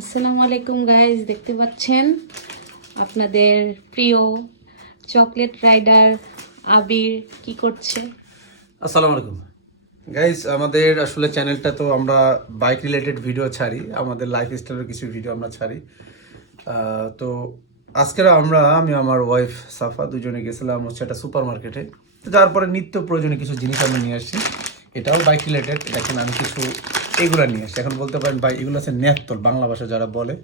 আসসালামু আলাইকুম গাইজ, দেখতে পাচ্ছেন আপনাদের প্রিয় চকলেট রাইডার আবির কি করছে। আসসালামু আলাইকুম গাইস, আমাদের আসলে চ্যানেলটা তো আমরা বাইক রিলেটেড ভিডিও ছাড়ি, আমাদের লাইফ স্টাইলের কিছু ভিডিও আমরা ছাড়ি। তো আজকের আমি আমার ওয়াইফ সাফা দুজনে গেছিলাম হচ্ছে একটা সুপার মার্কেটে। যার পরে নিত্য প্রয়োজনীয় কিছু জিনিস আমরা নিয়ে আসছি, এটাও বাইক রিলেটেড। এখন আমি কিছু এগুলা নিয়ে আসছি। এখন বলতে পারেন ভাই এগুলো আছে ন্যাফতল, বাংলা ভাষা যারা বলে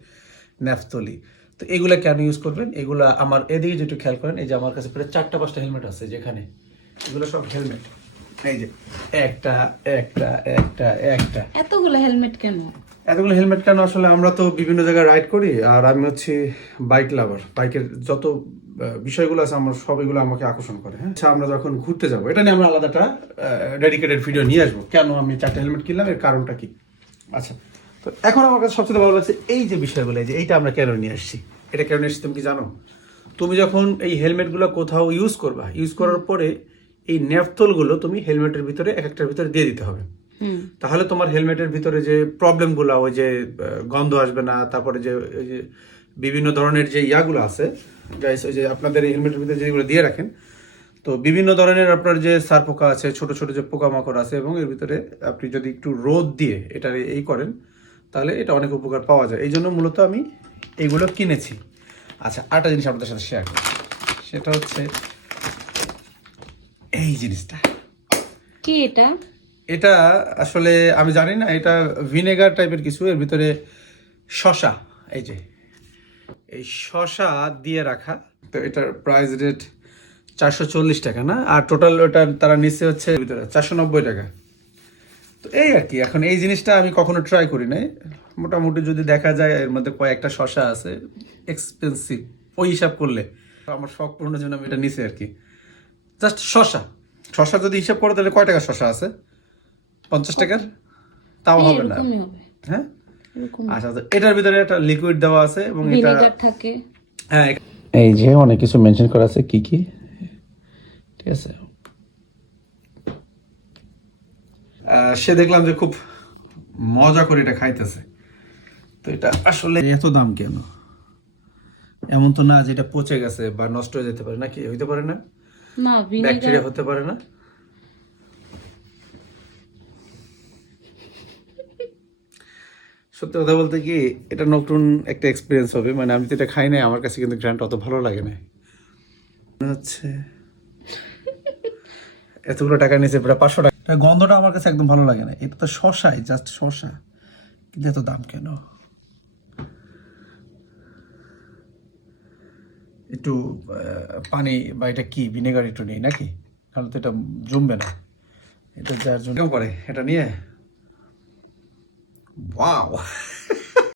ন্যাফতলি। তো এগুলা কেন ইউজ করবেন, এগুলা আমার এদিকে যেটু খেয়াল করেন, এই যে আমার কাছে প্রায় 4-5টা হেলমেট আছে, যেখানে এগুলো সব হেলমেট। এই যে একটা একটা একটা একটা এতগুলো হেলমেট কেন? এতগুলো হেলমেট কেন, আসলে আমরা তো বিভিন্ন জায়গায় রাইড করি, আর আমি হচ্ছে বাইক লাভার। বাইকের যত বিষয়গুলো আছে আমার সব এগুলো আমাকে আকর্ষণ করে। হ্যাঁ, আচ্ছা, আমরা যখন ঘুরতে যাবো এটা নিয়ে আমরা আলাদাটা ডেডিকেটেড ভিডিও নিয়ে আসবো, কেন আমি 4টা হেলমেট কিনলাম, এর কারণটা কি। আচ্ছা, তো এখন আমার কাছে সবচেয়ে ভালো লাগছে এই যে বিষয়গুলো, এই যে এইটা আমরা কেন নিয়ে আসছি। এটা কেন এসেছি তুমি কি জানো? তুমি যখন এই হেলমেটগুলো কোথাও ইউজ করবা, ইউজ করার পরে এই ন্যাপথলগুলো তুমি হেলমেটের ভিতরে এক একটার ভিতরে দিয়ে দিতে হবে। তাহলে তোমার হেলমেটের ভিতরে যে প্রবলেমগুলো, ওই যে গন্ধ আসবে না, তারপরে যে ওই যে বিভিন্ন ধরনের যে ইয়াগুলো আছে গাইস, ওই যে আপনাদের এই হেলমেটের ভিতরে যেগুলো দিয়ে রাখেন, তো বিভিন্ন ধরনের আপনার যে সার পোকা আছে, ছোট ছোট যে পোকামাকড় আছে, এবং এর ভিতরে আপনি যদি একটু রোদ দিয়ে এটা এই করেন, তাহলে এটা অনেক উপকার পাওয়া যায়। এই জন্য মূলত আমি এইগুলো কিনেছি। আচ্ছা, আরেকটা জিনিস আপনাদের সাথে শেয়ার করি, সেটা হচ্ছে এই জিনিসটা। কি এটা? এটা আসলে আমি জানি না, এটা ভিনেগার টাইপের কিছু, এর ভিতরে শসা, এই যে এই শসা দিয়ে রাখা। তো এটার প্রাইস রেট 440 টাকা না, আর টোটাল ওটা তারা নিচ্ছে হচ্ছে ভিতরে 490 টাকা। তো এই আর কি। এখন এই জিনিসটা আমি কখনো ট্রাই করি নাই। মোটামুটি যদি দেখা যায় এর মধ্যে কয়েকটা শসা আছে, এক্সপেন্সিভ ওই হিসাব করলে। আমার শখ পূরণের জন্য আমি এটা নিছি আর কি। জাস্ট শসা শসা যদি হিসাব করে তাহলে কয় টাকা শসা আছে? 50 টাকার তাও হবে না। এরকমই হবে। হ্যাঁ, আচ্ছা, তো এটার ভিতরে একটা লিকুইড দেওয়া আছে এবং এটা ভিনেগার থাকে। হ্যাঁ, এই যে অনেক কিছু মেনশন করা আছে কি কি। ঠিক আছে, সে দেখলাম যে খুব মজা করে এটা খাইতেছে। তো এটা আসলে এত দাম কেন? এমন তো না যে এটা পচে গেছে বা নষ্ট হয়ে যেতে পারে, নাকি হইতে পারে না? না, ভিনেগার ব্যাকটেরিয়া হতে পারে না? সত্যি কথা বলতে কি, এটা নতুন একটা এক্সপিরিয়েন্স হবে। মানে আমি তো এটা খাই নাই, আমার কাছে কিন্তু গ্র্যান্ড অত ভালো লাগে না। মনে হচ্ছে এতগুলো টাকা নিয়েছে, প্রায় 500 টাকা। গন্ধটা আমার কাছে একদম ভালো লাগে না। এটা তো শসাই, জাস্ট শসা, কিন্তু এত দাম কেন? একটু পানি বা এটা কি ভিনেগার একটু নেই নাকি, তাহলে তো এটা জমবে না। এটা যার জন্য করে এটা নিয়ে, ওয়াও।